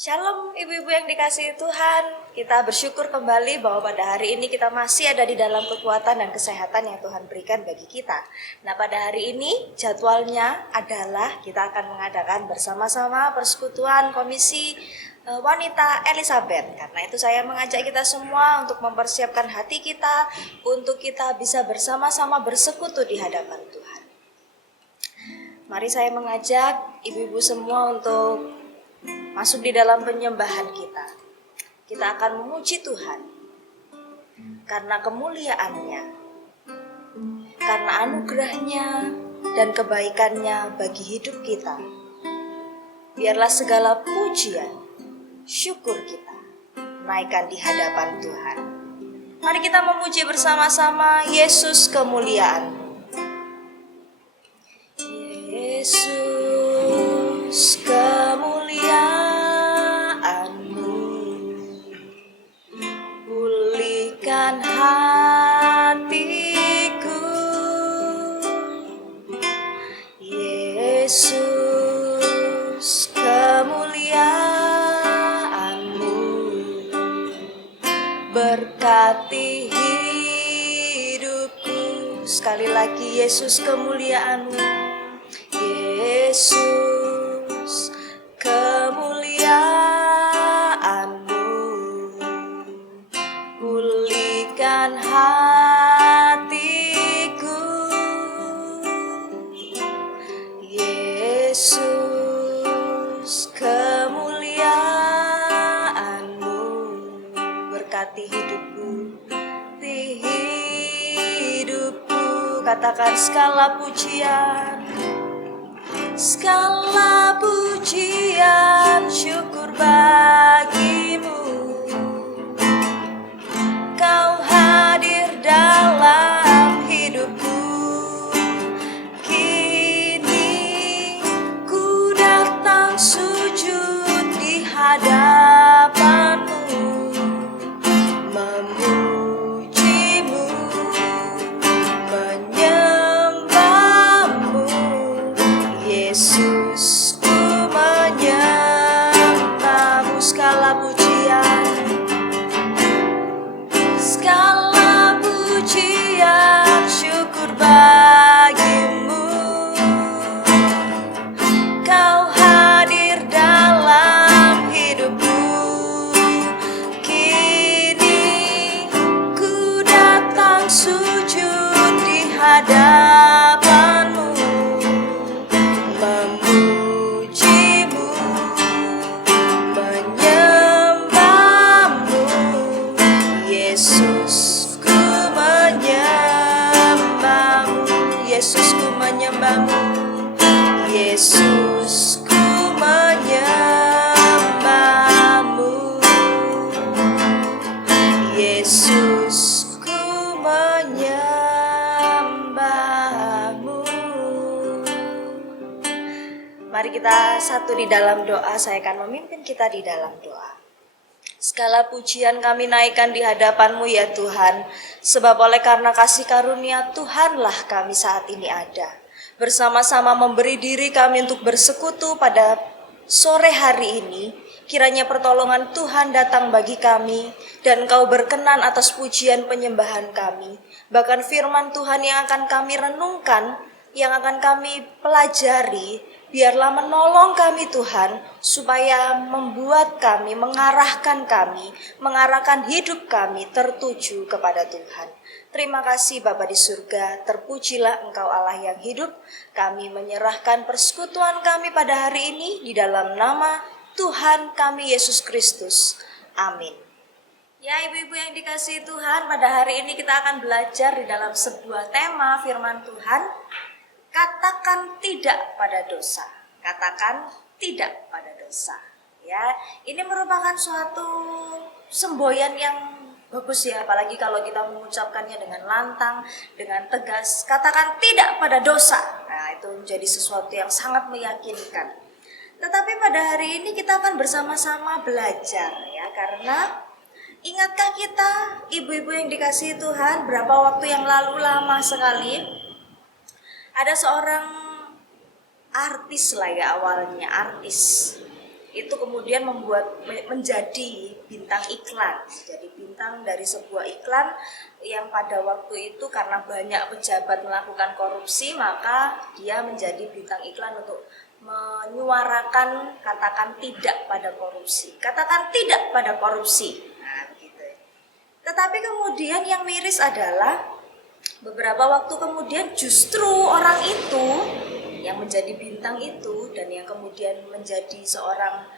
Shalom ibu-ibu yang dikasihi Tuhan. Kita bersyukur kembali bahwa pada hari ini kita masih ada di dalam kekuatan dan kesehatan yang Tuhan berikan bagi kita. Nah, pada hari ini jadwalnya adalah kita akan mengadakan bersama-sama persekutuan Komisi Wanita Elizabeth. Karena itu saya mengajak kita semua untuk mempersiapkan hati kita untuk kita bisa bersama-sama bersekutu di hadapan Tuhan. Mari saya mengajak ibu-ibu semua untuk masuk di dalam penyembahan kita. Kita akan memuji Tuhan karena kemuliaan-Nya, karena anugerah-Nya dan kebaikan-Nya bagi hidup kita. Biarlah segala pujian, syukur kita naikkan di hadapan Tuhan. Mari kita memuji bersama-sama Yesus kemuliaan-Mu. Yesus kemuliaan-Mu, pulihkan hatiku. Yesus kemuliaan-Mu, berkati hidupku. Sekali lagi, Yesus kemuliaan-Mu. Yesus kemuliaan-Mu, pulihkan hatiku. Yesus kemuliaan-Mu, berkati hidupku, di hidupku. Katakan segala pujian, segala pujian, syukur bagimu. Kau hadir dalam hidupku. Kini ku datang sujud di hadapanmu, memujimu, menyembahmu. Yesus, ku menyembahmu. Segala pujian, segala pujian, syukur bagimu. Kau hadir dalam hidupku. Kini ku datang sujud di hadapanmu, memujimu, menyembahmu. Yesus, ku menyembahmu. Yesus, ku menyembahmu. Yesus, ku menyembahmu. Yesus, ku menyembahmu. Mari kita satu di dalam doa. Saya akan memimpin kita di dalam doa. Segala pujian kami naikkan di hadapan-Mu ya Tuhan, sebab oleh karena kasih karunia Tuhanlah kami saat ini ada. Bersama-sama memberi diri kami untuk bersekutu pada sore hari ini. Kiranya pertolongan Tuhan datang bagi kami, dan Engkau berkenan atas pujian penyembahan kami. Bahkan firman Tuhan yang akan kami renungkan, yang akan kami pelajari, biarlah menolong kami Tuhan, supaya membuat kami, mengarahkan hidup kami tertuju kepada Tuhan. Terima kasih Bapa di surga, terpujilah Engkau Allah yang hidup. Kami menyerahkan persekutuan kami pada hari ini di dalam nama Tuhan kami Yesus Kristus. Amin. Ya ibu-ibu yang dikasihi Tuhan, pada hari ini kita akan belajar di dalam sebuah tema firman Tuhan. Katakan tidak pada dosa. Katakan tidak pada dosa. Ya, ini merupakan suatu semboyan yang bagus ya, apalagi kalau kita mengucapkannya dengan lantang, dengan tegas. Katakan tidak pada dosa. Nah, itu menjadi sesuatu yang sangat meyakinkan. Tetapi pada hari ini kita akan bersama-sama belajar ya, karena ingatkah kita ibu-ibu yang dikasihi Tuhan, berapa waktu yang lalu, lama sekali, ada seorang artis lah ya, awalnya artis. itu kemudian menjadi bintang iklan, jadi bintang dari sebuah iklan yang pada waktu itu karena banyak pejabat melakukan korupsi, maka dia menjadi bintang iklan untuk menyuarakan katakan tidak pada korupsi, katakan tidak pada korupsi. Nah, begitu. Tetapi kemudian yang miris adalah beberapa waktu kemudian justru orang itu yang menjadi bintang itu dan yang kemudian menjadi seorang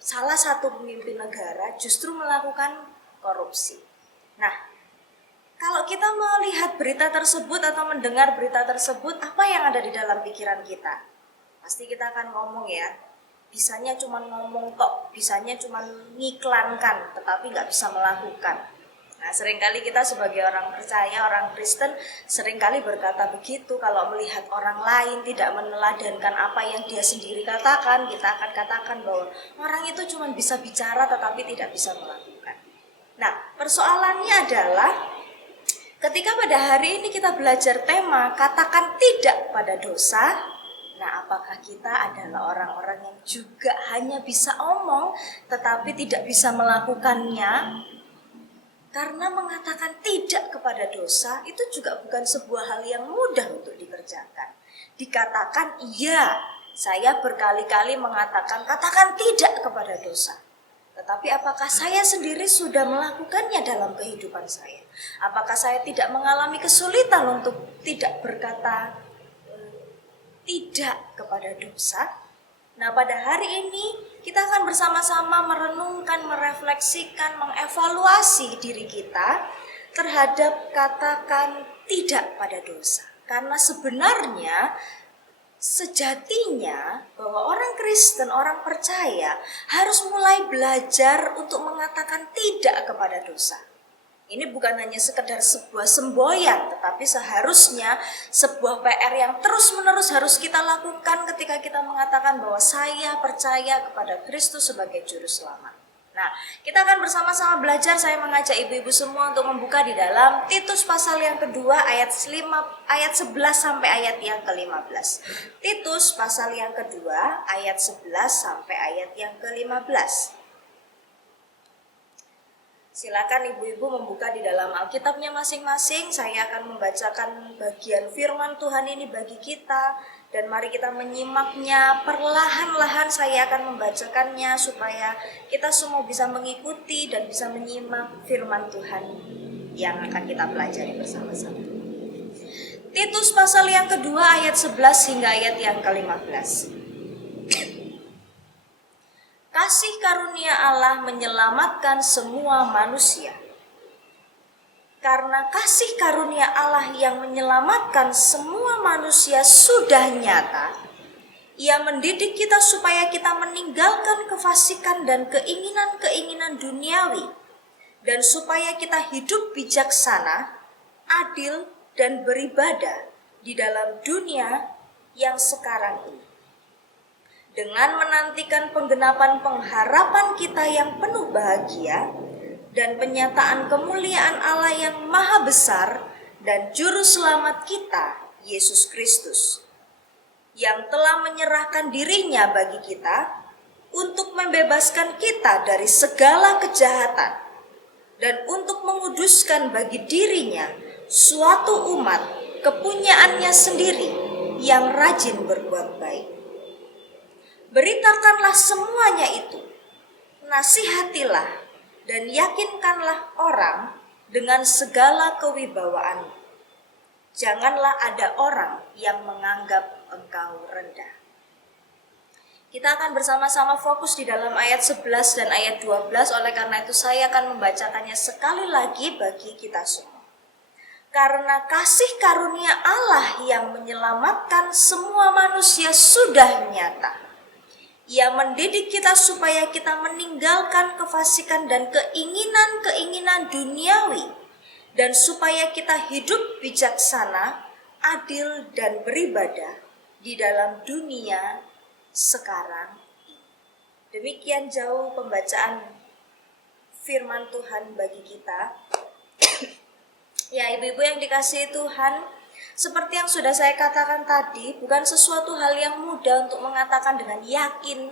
salah satu pemimpin negara justru melakukan korupsi. Nah, kalau kita melihat berita tersebut atau mendengar berita tersebut, apa yang ada di dalam pikiran kita? Pasti kita akan ngomong ya, bisanya cuma ngomong tok, bisanya cuma ngiklankan, tetapi nggak bisa melakukan. Nah, seringkali kita sebagai orang percaya, orang Kristen, seringkali berkata begitu. Kalau melihat orang lain tidak meneladankan apa yang dia sendiri katakan, kita akan katakan bahwa orang itu cuma bisa bicara tetapi tidak bisa melakukan. Nah, persoalannya adalah ketika pada hari ini kita belajar tema katakan tidak pada dosa. Nah, apakah kita adalah orang-orang yang juga hanya bisa omong tetapi tidak bisa melakukannya? Karena mengatakan tidak kepada dosa itu juga bukan sebuah hal yang mudah untuk dikerjakan. Dikatakan iya, saya berkali-kali mengatakan katakan tidak kepada dosa. Tetapi apakah saya sendiri sudah melakukannya dalam kehidupan saya? Apakah saya tidak mengalami kesulitan untuk tidak berkata tidak kepada dosa? Nah, pada hari ini kita akan bersama-sama merenungkan, merefleksikan, mengevaluasi diri kita terhadap katakan tidak pada dosa. Karena sebenarnya sejatinya bahwa orang Kristen, orang percaya harus mulai belajar untuk mengatakan tidak kepada dosa. Ini bukan hanya sekedar sebuah semboyan, tetapi seharusnya sebuah PR yang terus-menerus harus kita lakukan ketika kita mengatakan bahwa saya percaya kepada Kristus sebagai Juru Selamat. Nah, kita akan bersama-sama belajar. Saya mengajak ibu-ibu semua untuk membuka di dalam Titus pasal yang kedua ayat 11 sampai ayat yang ke-15. Titus pasal yang kedua ayat 11 sampai ayat yang ke-15. Silakan ibu-ibu membuka di dalam Alkitabnya masing-masing. Saya akan membacakan bagian firman Tuhan ini bagi kita. Dan mari kita menyimaknya perlahan-lahan. Saya akan membacakannya supaya kita semua bisa mengikuti dan bisa menyimak firman Tuhan yang akan kita pelajari bersama-sama. Titus pasal yang kedua ayat 11 hingga ayat yang ke-15. Kasih karunia Allah menyelamatkan semua manusia. Karena kasih karunia Allah yang menyelamatkan semua manusia sudah nyata, Ia mendidik kita supaya kita meninggalkan kefasikan dan keinginan-keinginan duniawi, dan supaya kita hidup bijaksana, adil, dan beribadah di dalam dunia yang sekarang ini. Dengan menantikan penggenapan pengharapan kita yang penuh bahagia dan penyataan kemuliaan Allah yang maha besar dan juru selamat kita, Yesus Kristus, yang telah menyerahkan dirinya bagi kita untuk membebaskan kita dari segala kejahatan dan untuk menguduskan bagi dirinya suatu umat kepunyaannya sendiri yang rajin berbuat baik. Beritakanlah semuanya itu, nasihatilah dan yakinkanlah orang dengan segala kewibawaan. Janganlah ada orang yang menganggap engkau rendah. Kita akan bersama-sama fokus di dalam ayat 11 dan ayat 12, oleh karena itu saya akan membacakannya sekali lagi bagi kita semua. Karena kasih karunia Allah yang menyelamatkan semua manusia sudah nyata. Ia mendidik kita supaya kita meninggalkan kefasikan dan keinginan-keinginan duniawi, dan supaya kita hidup bijaksana, adil, dan beribadah di dalam dunia sekarang ini. Demikian jauh pembacaan firman Tuhan bagi kita. Ya, ibu-ibu yang dikasihi Tuhan, Seperti yang sudah saya katakan tadi, bukan sesuatu hal yang mudah untuk mengatakan dengan yakin,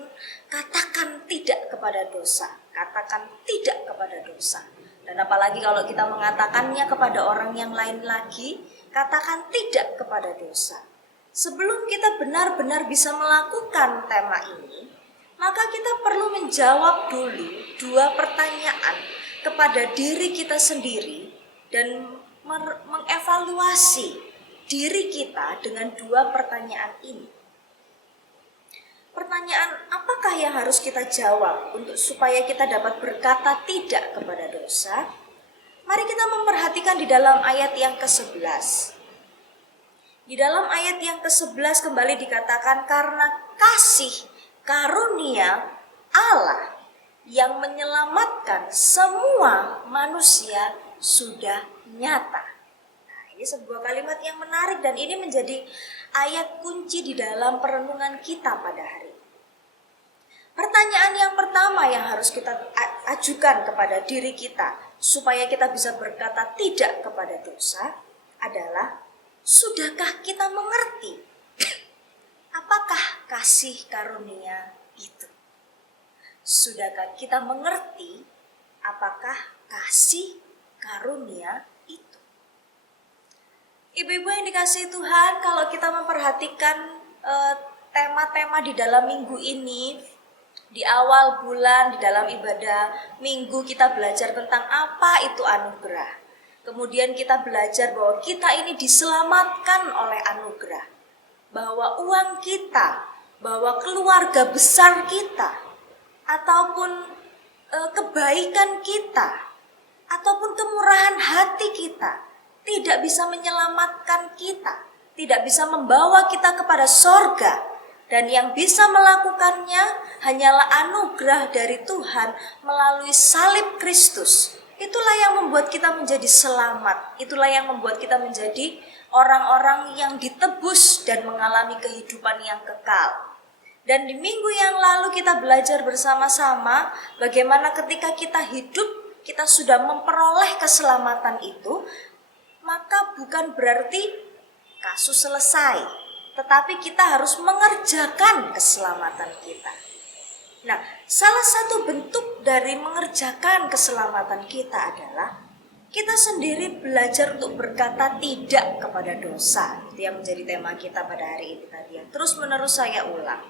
katakan tidak kepada dosa, katakan tidak kepada dosa. Dan apalagi kalau kita mengatakannya kepada orang yang lain lagi, katakan tidak kepada dosa. Sebelum kita benar-benar bisa melakukan tema ini, maka kita perlu menjawab dulu dua pertanyaan kepada diri kita sendiri dan mengevaluasi diri kita dengan dua pertanyaan ini. Pertanyaan apakah yang harus kita jawab untuk supaya kita dapat berkata tidak kepada dosa? Mari kita memperhatikan di dalam ayat yang ke-11. Di dalam ayat yang ke-11 kembali dikatakan karena kasih karunia Allah yang menyelamatkan semua manusia sudah nyata. Nah, ini sebuah kalimat yang menarik dan ini menjadi ayat kunci di dalam perenungan kita pada hari ini. Pertanyaan yang pertama yang harus kita ajukan kepada diri kita supaya kita bisa berkata tidak kepada dosa adalah, sudahkah kita mengerti apakah kasih karunia itu? Sudahkah kita mengerti apakah kasih karunia itu? Ibu-ibu yang dikasihi Tuhan, kalau kita memperhatikan tema-tema di dalam minggu ini, di awal bulan, di dalam ibadah minggu kita belajar tentang apa itu anugerah. Kemudian kita belajar bahwa kita ini diselamatkan oleh anugerah. Bahwa uang kita, bahwa keluarga besar kita, ataupun kebaikan kita, ataupun kemurahan hati kita, tidak bisa menyelamatkan kita, tidak bisa membawa kita kepada sorga. Dan yang bisa melakukannya hanyalah anugerah dari Tuhan melalui salib Kristus. Itulah yang membuat kita menjadi selamat. Itulah yang membuat kita menjadi orang-orang yang ditebus dan mengalami kehidupan yang kekal. Dan di minggu yang lalu kita belajar bersama-sama bagaimana ketika kita hidup, kita sudah memperoleh keselamatan itu, maka bukan berarti kasus selesai, tetapi kita harus mengerjakan keselamatan kita. Nah, salah satu bentuk dari mengerjakan keselamatan kita adalah kita sendiri belajar untuk berkata tidak kepada dosa. Itu yang menjadi tema kita pada hari ini tadi, yang terus-menerus saya ulang.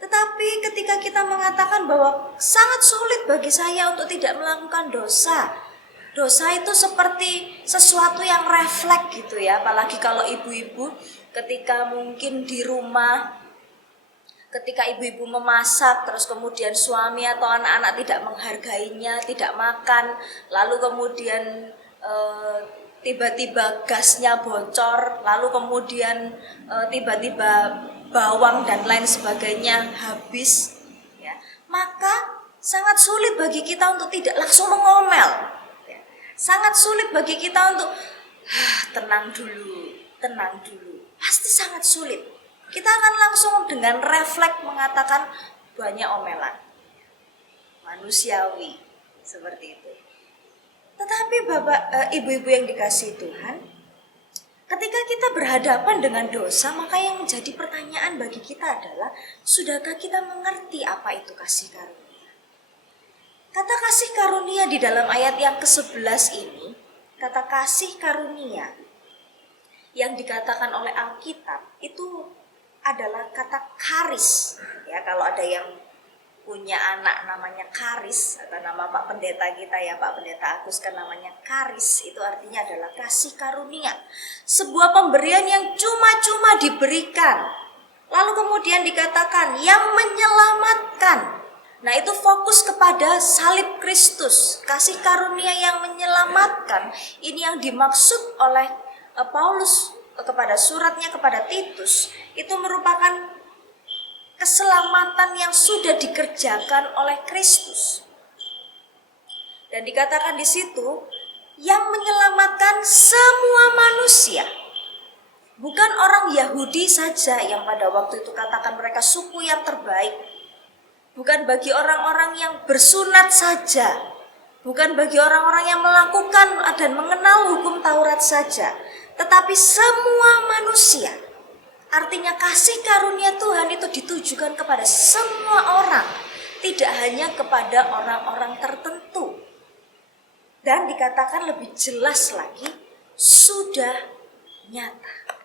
Tetapi ketika kita mengatakan bahwa sangat sulit bagi saya untuk tidak melakukan dosa, dosa itu seperti sesuatu yang refleks gitu ya. Apalagi kalau ibu-ibu ketika mungkin di rumah, ketika ibu-ibu memasak, terus kemudian suami atau anak-anak tidak menghargainya, tidak makan, lalu kemudian tiba-tiba gasnya bocor, lalu kemudian tiba-tiba bawang dan lain sebagainya habis, ya, maka sangat sulit bagi kita untuk tidak langsung mengomel, ya. Sangat sulit bagi kita untuk tenang dulu, pasti sangat sulit. Kita akan langsung dengan refleks mengatakan banyak omelan, manusiawi seperti itu. Tetapi ibu-ibu yang dikasihi Tuhan, ketika kita berhadapan dengan dosa, maka yang menjadi pertanyaan bagi kita adalah, sudahkah kita mengerti apa itu kasih karunia? Kata kasih karunia di dalam ayat yang ke-11 ini, kata kasih karunia yang dikatakan oleh Alkitab itu adalah kata karis. Ya, kalau ada yang punya anak namanya Karis, atau nama Pak Pendeta kita ya, Pak Pendeta Agus kan namanya Karis, itu artinya adalah kasih karunia. Sebuah pemberian yang cuma-cuma diberikan. Lalu kemudian dikatakan yang menyelamatkan. Nah, itu fokus kepada salib Kristus, kasih karunia yang menyelamatkan. Ini yang dimaksud oleh Paulus kepada suratnya kepada Titus, itu merupakan keselamatan yang sudah dikerjakan oleh Kristus. Dan dikatakan di situ yang menyelamatkan semua manusia. Bukan orang Yahudi saja yang pada waktu itu katakan mereka suku yang terbaik. Bukan bagi orang-orang yang bersunat saja. Bukan bagi orang-orang yang melakukan dan mengenal hukum Taurat saja. tetapi semua manusia. Artinya kasih karunia Tuhan itu ditujukan kepada semua orang, tidak hanya kepada orang-orang tertentu. Dan dikatakan lebih jelas lagi, sudah nyata.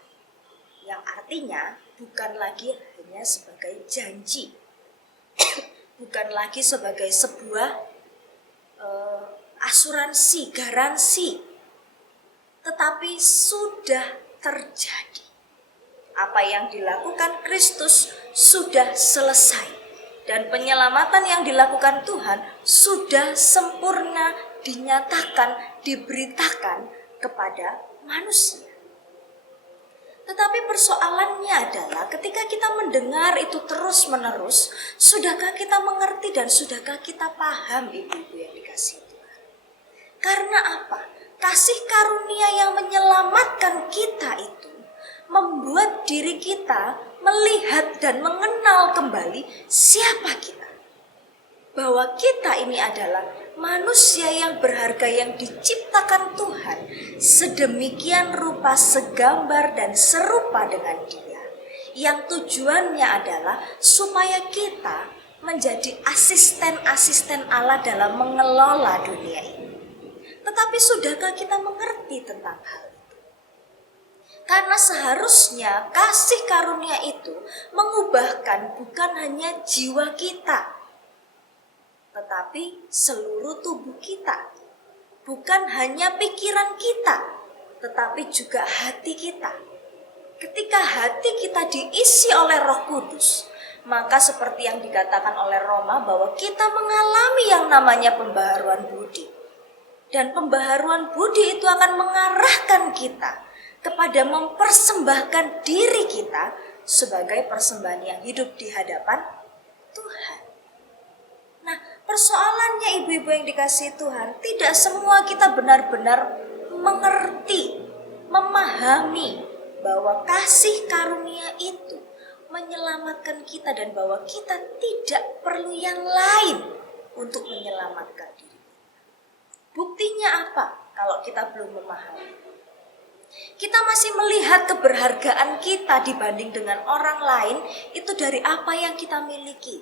Yang artinya bukan lagi hanya sebagai janji, bukan lagi sebagai sebuah asuransi, garansi, tetapi sudah terjadi. Apa yang dilakukan Kristus sudah selesai, dan penyelamatan yang dilakukan Tuhan sudah sempurna, dinyatakan, diberitakan kepada manusia. Tetapi persoalannya adalah ketika kita mendengar itu terus-menerus, sudahkah kita mengerti dan sudahkah kita paham, ibu-ibu yang dikasihi Tuhan? Karena apa? Kasih karunia yang menyelamatkan kita itu membuat diri kita melihat dan mengenal kembali siapa kita. Bahwa kita ini adalah manusia yang berharga yang diciptakan Tuhan sedemikian rupa, segambar dan serupa dengan Dia, yang tujuannya adalah supaya kita menjadi asisten-asisten Allah dalam mengelola dunia ini. Tetapi sudahkah kita mengerti tentang hal itu? Karena seharusnya kasih karunia itu mengubahkan bukan hanya jiwa kita, tetapi seluruh tubuh kita. Bukan hanya pikiran kita, tetapi juga hati kita. Ketika hati kita diisi oleh Roh Kudus, maka seperti yang dikatakan oleh Roma bahwa kita mengalami yang namanya pembaharuan budi. Dan pembaharuan budi itu akan mengarahkan kita kepada mempersembahkan diri kita sebagai persembahan yang hidup di hadapan Tuhan. Nah, persoalannya ibu-ibu yang dikasihi Tuhan, tidak semua kita benar-benar mengerti, memahami bahwa kasih karunia itu menyelamatkan kita dan bahwa kita tidak perlu yang lain untuk menyelamatkan diri. Buktinya apa kalau kita belum memahami? Kita masih melihat keberhargaan kita dibanding dengan orang lain itu dari apa yang kita miliki.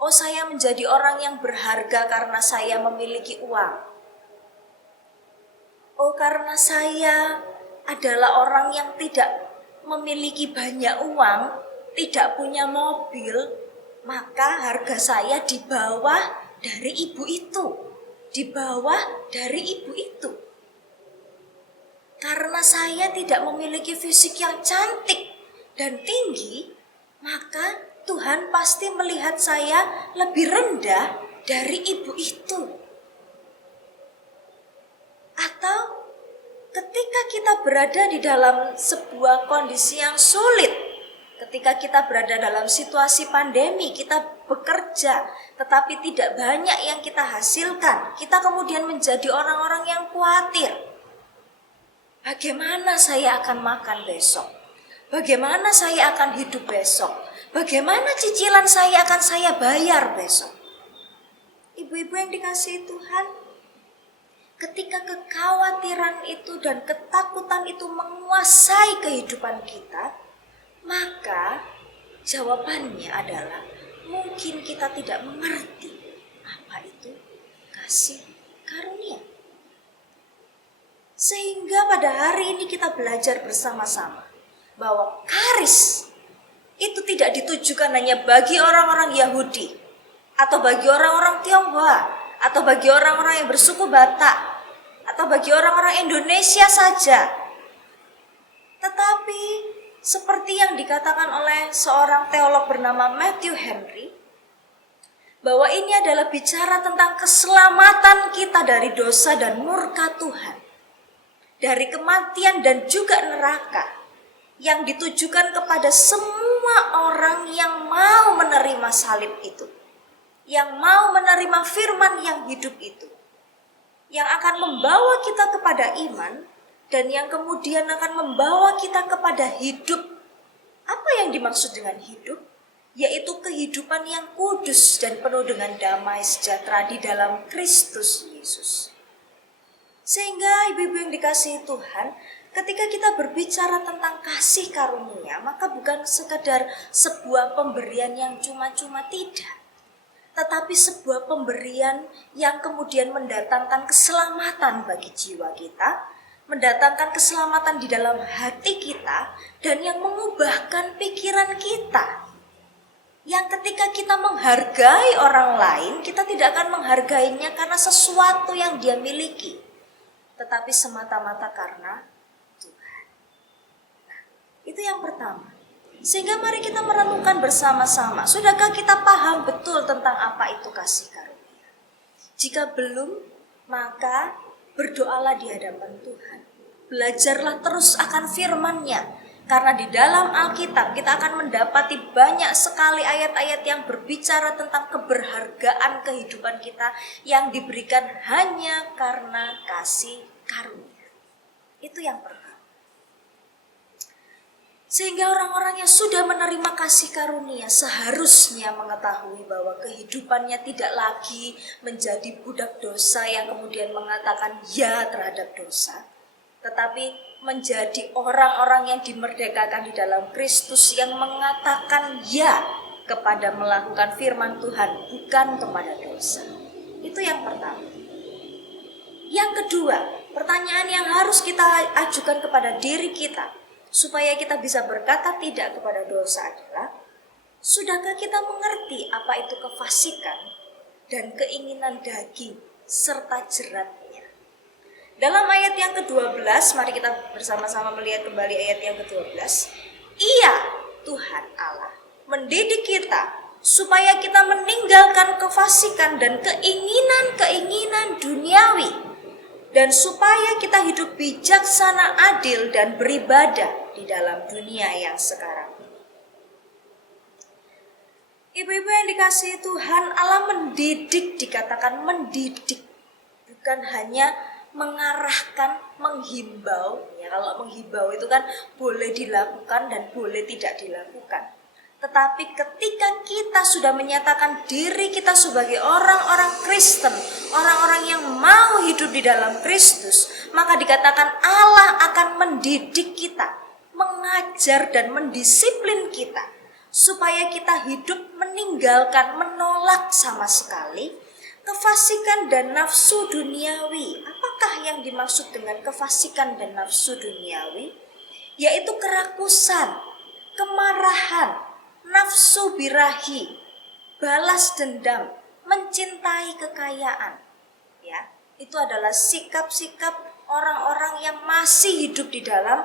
Oh, saya menjadi orang yang berharga karena saya memiliki uang. Oh, karena saya adalah orang yang tidak memiliki banyak uang, tidak punya mobil, maka harga saya di bawah dari ibu itu. Di bawah dari ibu itu. Karena saya tidak memiliki fisik yang cantik dan tinggi, maka Tuhan pasti melihat saya lebih rendah dari ibu itu. Atau ketika kita berada di dalam sebuah kondisi yang sulit, ketika kita berada dalam situasi pandemi, kita bekerja tetapi tidak banyak yang kita hasilkan, kita kemudian menjadi orang-orang yang khawatir. Bagaimana saya akan makan besok? Bagaimana saya akan hidup besok? Bagaimana cicilan saya akan saya bayar besok? Ibu-ibu yang dikasihi Tuhan, ketika kekhawatiran itu dan ketakutan itu menguasai kehidupan kita, maka jawabannya adalah mungkin kita tidak mengerti apa itu kasih karunia. Sehingga pada hari ini kita belajar bersama-sama bahwa karis itu tidak ditujukan hanya bagi orang-orang Yahudi atau bagi orang-orang Tionghoa atau bagi orang-orang yang bersuku Batak atau bagi orang-orang Indonesia saja. Tetapi seperti yang dikatakan oleh seorang teolog bernama Matthew Henry, bahwa ini adalah bicara tentang keselamatan kita dari dosa dan murka Tuhan, dari kematian dan juga neraka, yang ditujukan kepada semua orang yang mau menerima salib itu, yang mau menerima firman yang hidup itu, yang akan membawa kita kepada iman, dan yang kemudian akan membawa kita kepada hidup. Apa yang dimaksud dengan hidup? Yaitu kehidupan yang kudus dan penuh dengan damai sejahtera di dalam Kristus Yesus. Sehingga ibu-ibu yang dikasihi Tuhan, ketika kita berbicara tentang kasih karunia, maka bukan sekedar sebuah pemberian yang cuma-cuma, tidak. Tetapi sebuah pemberian yang kemudian mendatangkan keselamatan bagi jiwa kita, mendatangkan keselamatan di dalam hati kita, dan yang mengubahkan pikiran kita. Yang ketika kita menghargai orang lain, kita tidak akan menghargainya karena sesuatu yang dia miliki, tetapi semata-mata karena Tuhan. Nah, itu yang pertama. Sehingga mari kita merenungkan bersama-sama. Sudahkah kita paham betul tentang apa itu kasih karunia? Jika belum, maka berdoalah di hadapan Tuhan. Belajarlah terus akan firman-Nya. Karena di dalam Alkitab kita akan mendapati banyak sekali ayat-ayat yang berbicara tentang keberhargaan kehidupan kita yang diberikan hanya karena kasih karunia. Itu yang pertama. Sehingga orang-orang yang sudah menerima kasih karunia seharusnya mengetahui bahwa kehidupannya tidak lagi menjadi budak dosa yang kemudian mengatakan ya terhadap dosa, tetapi menjadi orang-orang yang dimerdekakan di dalam Kristus yang mengatakan ya kepada melakukan firman Tuhan, bukan kepada dosa. Itu yang pertama. Yang kedua, pertanyaan yang harus kita ajukan kepada diri kita supaya kita bisa berkata tidak kepada dosa adalah, sudahkah kita mengerti apa itu kefasikan dan keinginan daging serta jeratnya? Dalam ayat yang ke-12, mari kita bersama-sama melihat kembali ayat yang ke-12. Ia, Tuhan Allah, mendidik kita supaya kita meninggalkan kefasikan dan keinginan-keinginan duniawi, dan supaya kita hidup bijaksana, adil, dan beribadah di dalam dunia yang sekarang ini. Ibu-ibu yang dikasihi Tuhan, Allah mendidik, dikatakan mendidik, bukan hanya mengarahkan, menghimbau. Ya, kalau menghimbau itu kan boleh dilakukan dan boleh tidak dilakukan. Tetapi ketika kita sudah menyatakan diri kita sebagai orang-orang Kristen, orang-orang yang mau hidup di dalam Kristus, maka dikatakan Allah akan mendidik kita, mengajar dan mendisiplin kita, supaya kita hidup meninggalkan, menolak sama sekali kefasikan dan nafsu duniawi. Apakah yang dimaksud dengan kefasikan dan nafsu duniawi? Yaitu kerakusan, kemarahan, nafsu birahi, balas dendam, mencintai kekayaan. Ya, itu adalah sikap-sikap orang-orang yang masih hidup di dalam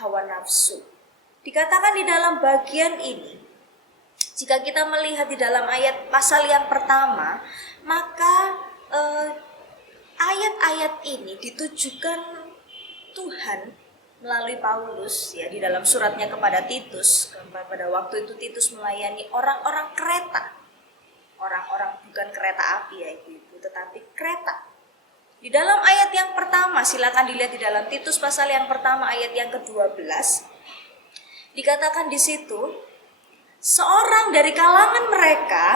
hawa nafsu. Dikatakan di dalam bagian ini, jika kita melihat di dalam ayat pasal yang pertama, maka ayat-ayat ini ditujukan Tuhan melalui Paulus ya di dalam suratnya kepada Titus. Pada waktu itu Titus melayani orang-orang Kreta. Orang-orang bukan kereta api ya ibu-ibu, tetapi kereta. Di dalam ayat yang pertama, silakan dilihat di dalam Titus pasal yang pertama ayat yang ke-12. Dikatakan di situ, seorang dari kalangan mereka,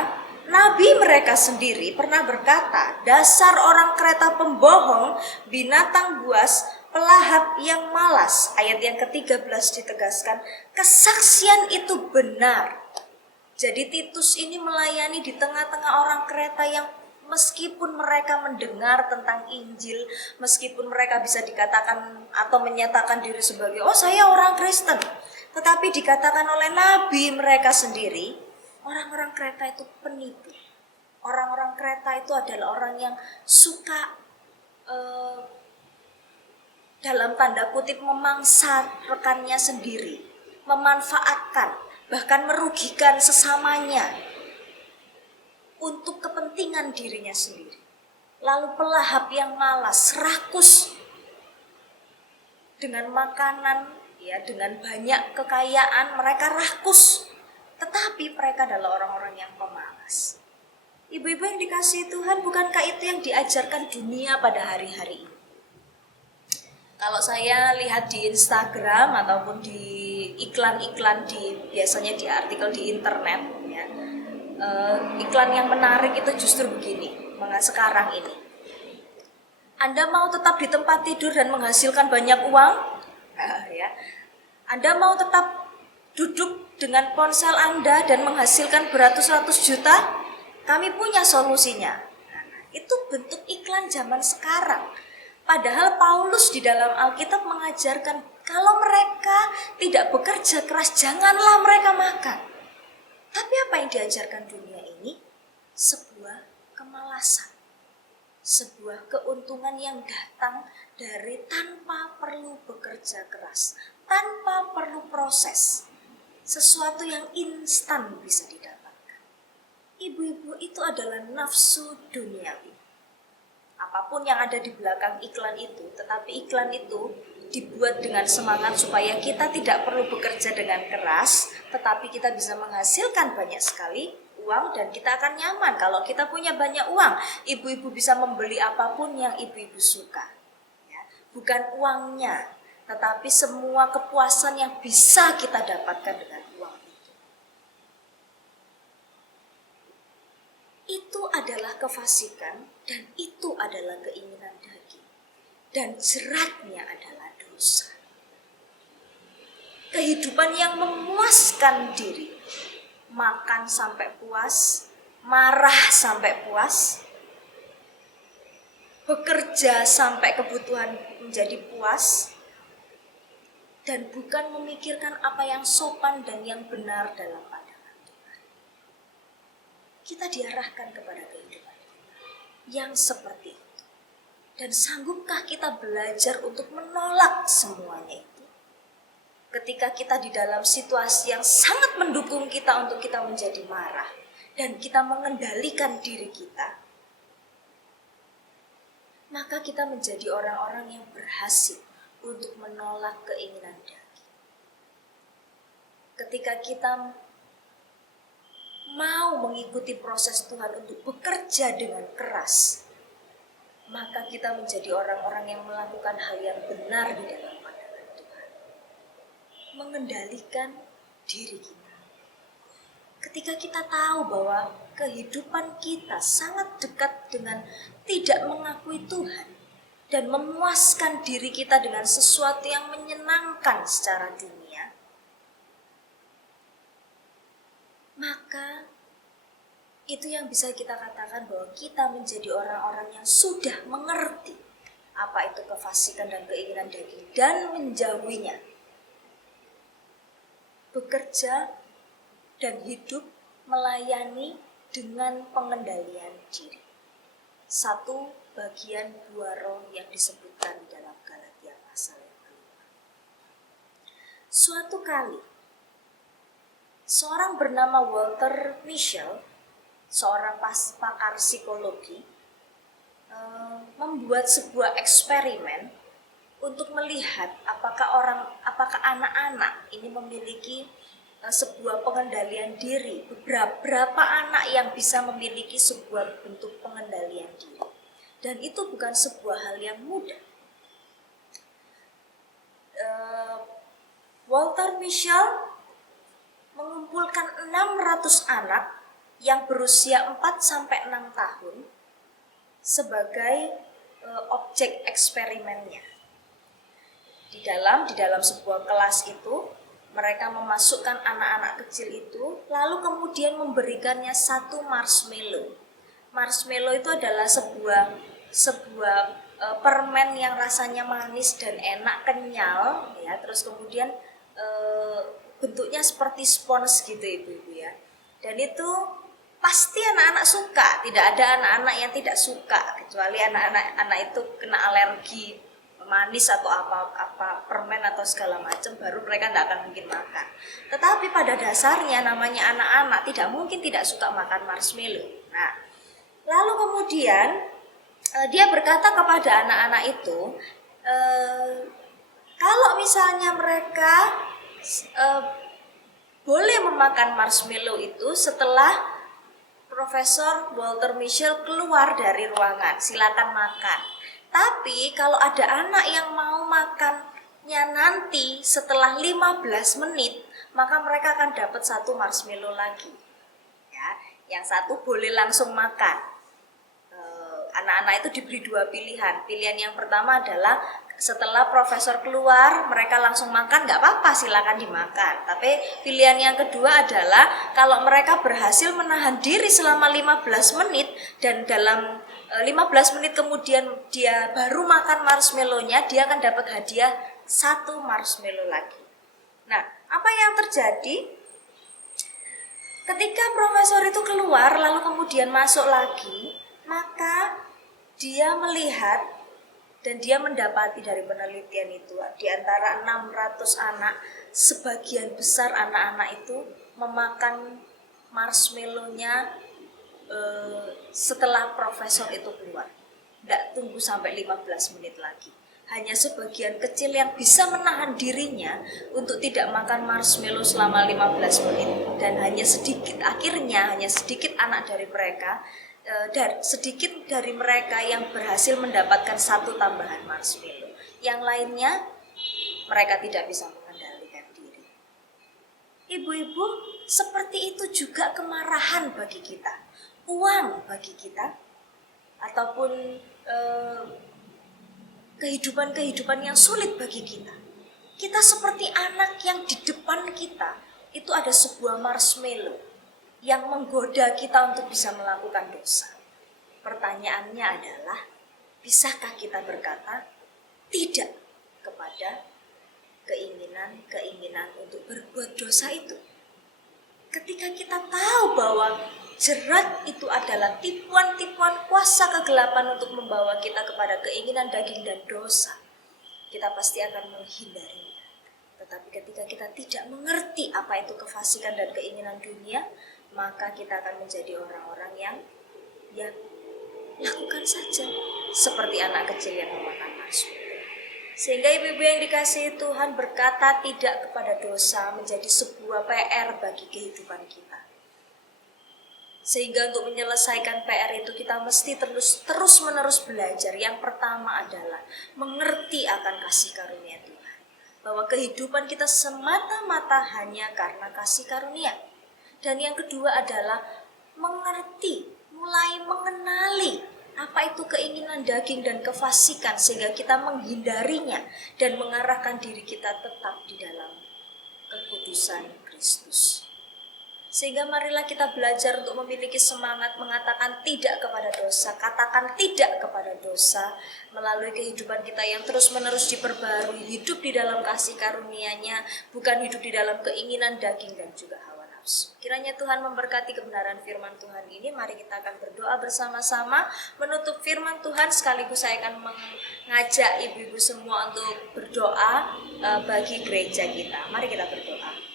nabi mereka sendiri pernah berkata, dasar orang Kreta pembohong, binatang buas, pelahap yang malas. Ayat yang ke-13 ditegaskan, kesaksian itu benar. Jadi Titus ini melayani di tengah-tengah orang Kreta yang meskipun mereka mendengar tentang Injil, meskipun mereka bisa dikatakan atau menyatakan diri sebagai, oh saya orang Kristen, tetapi dikatakan oleh nabi mereka sendiri, orang-orang Kreta itu penipu. Orang-orang Kreta itu adalah orang yang suka dalam tanda kutip memangsa rekannya sendiri, memanfaatkan, bahkan merugikan sesamanya untuk kepentingan dirinya sendiri. Lalu pelahap yang malas, rakus dengan makanan, ya, dengan banyak kekayaan, mereka rakus. Tetapi mereka adalah orang-orang yang pemalas. Ibu-ibu yang dikasihi Tuhan, bukankah itu yang diajarkan dunia pada hari-hari ini? Kalau saya lihat di Instagram ataupun di iklan-iklan biasanya di artikel di internet, ya, iklan yang menarik itu justru begini, sekarang ini. Anda mau tetap di tempat tidur dan menghasilkan banyak uang, Ya. Anda mau tetap duduk dengan ponsel Anda dan menghasilkan beratus-ratus juta? Kami punya solusinya. Itu bentuk iklan zaman sekarang. Padahal Paulus di dalam Alkitab mengajarkan kalau mereka tidak bekerja keras, janganlah mereka makan. Tapi apa yang diajarkan dunia ini? Sebuah kemalasan. Sebuah keuntungan yang datang dari tanpa perlu bekerja keras, tanpa perlu proses. Sesuatu yang instan bisa didapatkan. Ibu-ibu itu adalah nafsu duniawi. Apapun yang ada di belakang iklan itu, tetapi iklan itu dibuat dengan semangat supaya kita tidak perlu bekerja dengan keras, tetapi kita bisa menghasilkan banyak sekali uang dan kita akan nyaman. Kalau kita punya banyak uang, ibu-ibu bisa membeli apapun yang ibu-ibu suka. Ya, bukan uangnya, tetapi semua kepuasan yang bisa kita dapatkan dengan uang itu. Itu adalah kefasikan dan itu adalah keinginan daging. Dan jeratnya adalah dosa. Kehidupan yang memuaskan diri, makan sampai puas, marah sampai puas, bekerja sampai kebutuhan menjadi puas, dan bukan memikirkan apa yang sopan dan yang benar dalam pandangan Tuhan. Kita diarahkan kepada kehidupan yang seperti itu. Dan sanggupkah kita belajar untuk menolak semuanya itu? Ketika kita di dalam situasi yang sangat mendukung kita untuk kita menjadi marah dan kita mengendalikan diri kita, maka kita menjadi orang-orang yang berhasil untuk menolak keinginan daging. Ketika kita mau mengikuti proses Tuhan untuk bekerja dengan keras, maka kita menjadi orang-orang yang melakukan hal yang benar di dalam pandangan Tuhan. Mengendalikan diri kita. Ketika kita tahu bahwa kehidupan kita sangat dekat dengan tidak mengakui Tuhan dan memuaskan diri kita dengan sesuatu yang menyenangkan secara dunia, maka itu yang bisa kita katakan bahwa kita menjadi orang-orang yang sudah mengerti apa itu kefasikan dan keinginan daging dan menjauhinya. Bekerja dan hidup melayani dengan pengendalian diri. Satu bagian dua roh yang disebutkan dalam Galatia pasal yang kelima. Suatu kali, seorang bernama Walter Mischel, seorang pakar psikologi, membuat sebuah eksperimen untuk melihat apakah anak-anak ini memiliki sebuah pengendalian diri. Berapa anak yang bisa memiliki sebuah bentuk pengendalian diri. Dan itu bukan sebuah hal yang mudah. Walter Mischel mengumpulkan 600 anak yang berusia 4-6 tahun sebagai objek eksperimennya. Di dalam sebuah kelas itu, mereka memasukkan anak-anak kecil itu, lalu kemudian memberikannya satu marshmallow. Marshmallow itu adalah sebuah permen yang rasanya manis dan enak, kenyal, ya. Terus kemudian bentuknya seperti spons gitu, ibu-ibu ya. Dan itu pasti anak-anak suka, tidak ada anak-anak yang tidak suka, kecuali anak-anak itu kena alergi manis atau apa permen atau segala macam, baru mereka tidak akan mungkin makan. Tetapi pada dasarnya namanya anak-anak tidak mungkin tidak suka makan marshmallow. Nah, lalu kemudian dia berkata kepada anak-anak itu, kalau misalnya mereka boleh memakan marshmallow itu setelah Profesor Walter Mischel keluar dari ruangan, silakan makan. Tapi kalau ada anak yang mau makannya nanti setelah 15 menit, maka mereka akan dapat satu marshmallow lagi. Ya, yang satu boleh langsung makan. Anak-anak itu diberi dua pilihan. Pilihan yang pertama adalah Setelah profesor keluar, mereka langsung makan, nggak apa-apa, silakan dimakan. Tapi pilihan yang kedua adalah kalau mereka berhasil menahan diri selama 15 menit dan dalam 15 menit kemudian dia baru makan marshmallow-nya, dia akan dapat hadiah 1 marshmallow lagi. Nah, apa yang terjadi? Ketika profesor itu keluar lalu kemudian masuk lagi, maka dia melihat dan dia mendapati dari penelitian itu di antara 600 anak, sebagian besar anak-anak itu memakan marshmallow-nya setelah profesor itu keluar. Tidak tunggu sampai 15 menit lagi. Hanya sebagian kecil yang bisa menahan dirinya untuk tidak makan marshmallow selama 15 menit. Dan hanya sedikit anak dari mereka sedikit dari mereka yang berhasil mendapatkan 1 tambahan marshmallow. Yang lainnya mereka tidak bisa mengendalikan diri. Ibu-ibu, seperti itu juga kemarahan bagi kita, uang bagi kita, ataupun kehidupan-kehidupan yang sulit bagi kita. Kita seperti anak yang di depan kita itu ada sebuah marshmallow yang menggoda kita untuk bisa melakukan dosa. Pertanyaannya adalah, bisakah kita berkata tidak kepada keinginan untuk berbuat dosa itu? Ketika kita tahu bahwa jerat itu adalah tipuan-tipuan kuasa kegelapan untuk membawa kita kepada keinginan daging dan dosa, kita pasti akan menghindarinya. Tetapi ketika kita tidak mengerti apa itu kefasikan dan keinginan dunia, maka kita akan menjadi orang-orang yang lakukan saja seperti anak kecil yang memakan marshmallow. Sehingga ibu-ibu yang dikasihi Tuhan, berkata tidak kepada dosa menjadi sebuah PR bagi kehidupan kita. Sehingga untuk menyelesaikan PR itu kita mesti terus-menerus belajar. Yang pertama adalah mengerti akan kasih karunia Tuhan, bahwa kehidupan kita semata-mata hanya karena kasih karunia. Dan yang kedua adalah mengerti, mulai mengenali apa itu keinginan daging dan kefasikan, sehingga kita menghindarinya dan mengarahkan diri kita tetap di dalam kekudusan Kristus. Sehingga marilah kita belajar untuk memiliki semangat mengatakan tidak kepada dosa, katakan tidak kepada dosa melalui kehidupan kita yang terus-menerus diperbarui, hidup di dalam kasih karunia-Nya, bukan hidup di dalam keinginan daging dan juga hawa nafsu. Kiranya Tuhan memberkati kebenaran firman Tuhan ini. Mari kita akan berdoa bersama-sama menutup firman Tuhan, sekaligus saya akan mengajak ibu-ibu semua untuk berdoa bagi gereja kita. Mari kita berdoa.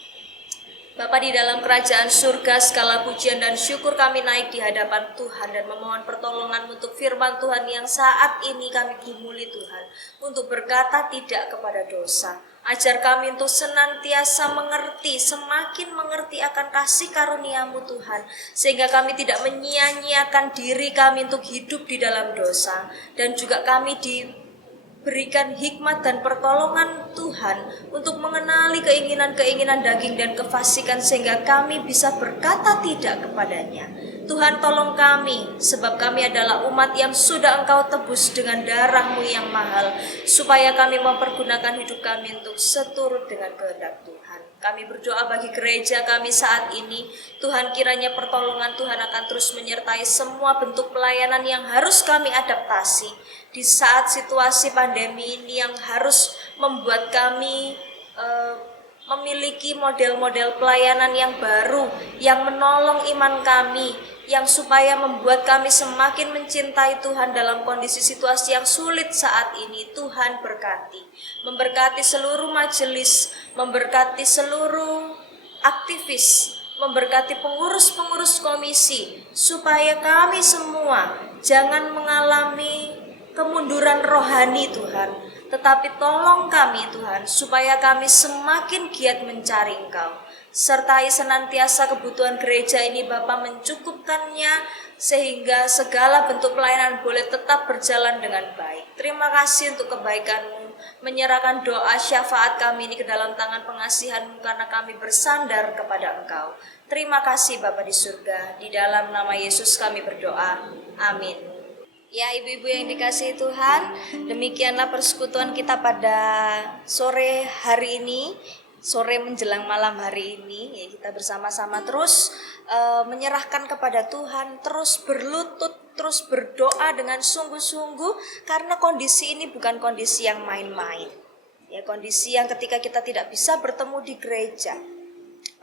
Bapa di dalam kerajaan surga, segala pujian dan syukur kami naik di hadapan Tuhan dan memohon pertolongan untuk firman Tuhan yang saat ini kami gumuli Tuhan, untuk berkata tidak kepada dosa. Ajar kami untuk senantiasa mengerti, semakin mengerti akan kasih karunia-Mu Tuhan, sehingga kami tidak menyia-nyiakan diri kami untuk hidup di dalam dosa, dan juga kami berikan hikmat dan pertolongan Tuhan untuk mengenali keinginan-keinginan daging dan kefasikan, sehingga kami bisa berkata tidak kepadanya. Tuhan, tolong kami, sebab kami adalah umat yang sudah Engkau tebus dengan darah-Mu yang mahal, supaya kami mempergunakan hidup kami untuk seturut dengan kehendak Tuhan. Kami berdoa bagi gereja kami saat ini. Tuhan, kiranya pertolongan Tuhan akan terus menyertai semua bentuk pelayanan yang harus kami adaptasi di saat situasi pandemi ini, yang harus membuat kami memiliki model-model pelayanan yang baru, yang menolong iman kami, yang supaya membuat kami semakin mencintai Tuhan dalam kondisi situasi yang sulit saat ini. Tuhan berkati, memberkati seluruh majelis, memberkati seluruh aktivis, memberkati pengurus-pengurus komisi, supaya kami semua jangan mengalami kemunduran rohani Tuhan, tetapi tolong kami Tuhan, supaya kami semakin giat mencari Engkau. Sertai senantiasa kebutuhan gereja ini Bapa, mencukupkannya, sehingga segala bentuk pelayanan boleh tetap berjalan dengan baik. Terima kasih untuk kebaikan-Mu. Menyerahkan doa syafaat kami ini ke dalam tangan pengasihan-Mu, karena kami bersandar kepada Engkau. Terima kasih Bapa di surga. Di dalam nama Yesus kami berdoa. Amin. Ya, ibu-ibu yang dikasihi Tuhan, demikianlah persekutuan kita pada sore hari ini, sore menjelang malam hari ini. Ya, kita bersama-sama terus menyerahkan kepada Tuhan, terus berlutut, terus berdoa dengan sungguh-sungguh, karena kondisi ini bukan kondisi yang main-main. Ya, kondisi yang ketika kita tidak bisa bertemu di gereja,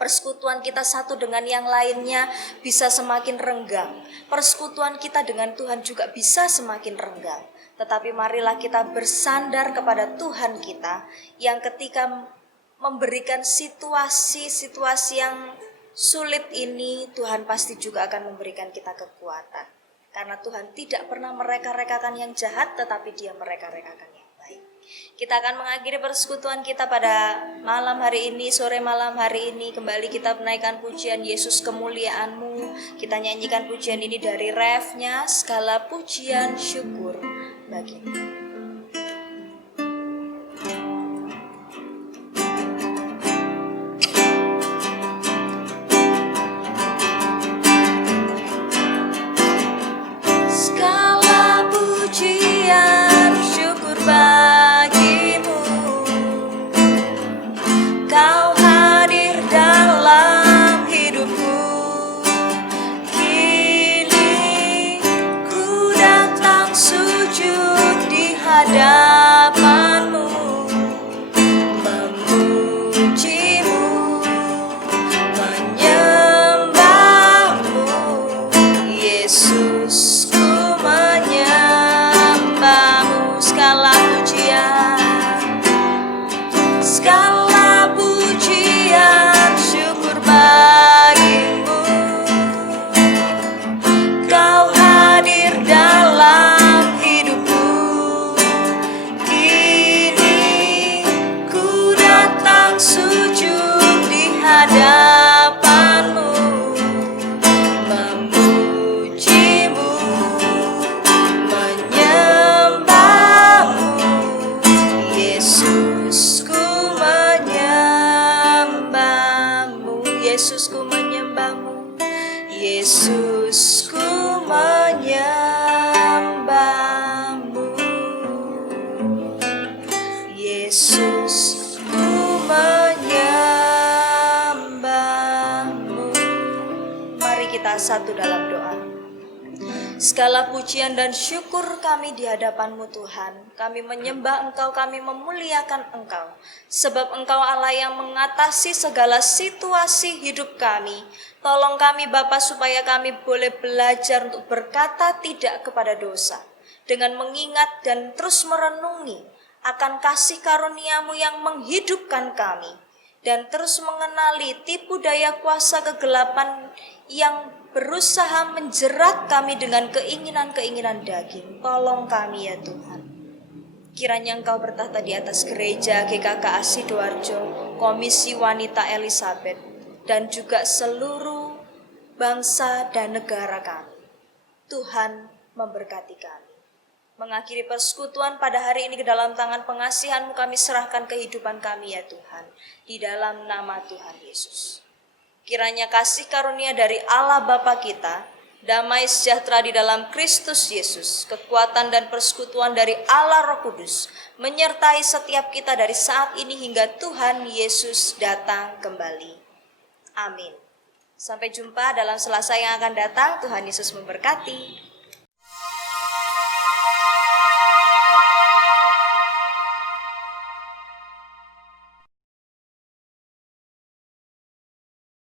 persekutuan kita satu dengan yang lainnya bisa semakin renggang. Persekutuan kita dengan Tuhan juga bisa semakin renggang. Tetapi marilah kita bersandar kepada Tuhan kita yang ketika memberikan situasi-situasi yang sulit ini, Tuhan pasti juga akan memberikan kita kekuatan. Karena Tuhan tidak pernah mereka-rekakan yang jahat, tetapi Dia mereka-rekakan yang baik. Kita akan mengakhiri persekutuan kita pada malam hari ini, sore malam hari ini. Kembali kita menaikkan pujian Yesus kemuliaan-Mu. Kita nyanyikan pujian ini dari refnya, segala pujian syukur bagimu. Satu dalam doa. Segala pujian dan syukur kami di hadapan-Mu Tuhan. Kami menyembah Engkau, kami memuliakan Engkau. Sebab Engkau Allah yang mengatasi segala situasi hidup kami. Tolong kami Bapa supaya kami boleh belajar untuk berkata tidak kepada dosa. Dengan mengingat dan terus merenungi akan kasih karunia-Mu yang menghidupkan kami. Dan terus mengenali tipu daya kuasa kegelapan yang berusaha menjerat kami dengan keinginan-keinginan daging. Tolong kami ya Tuhan. Kiranya Engkau bertahta di atas gereja GKK Sidoarjo, Komisi Wanita Elizabeth, dan juga seluruh bangsa dan negara kami. Tuhan memberkati kami. Mengakhiri persekutuan pada hari ini ke dalam tangan pengasihan-Mu kami serahkan kehidupan kami ya Tuhan. Di dalam nama Tuhan Yesus. Kiranya kasih karunia dari Allah Bapa kita, damai sejahtera di dalam Kristus Yesus, kekuatan dan persekutuan dari Allah Roh Kudus, menyertai setiap kita dari saat ini hingga Tuhan Yesus datang kembali. Amin. Sampai jumpa dalam Selasa yang akan datang. Tuhan Yesus memberkati.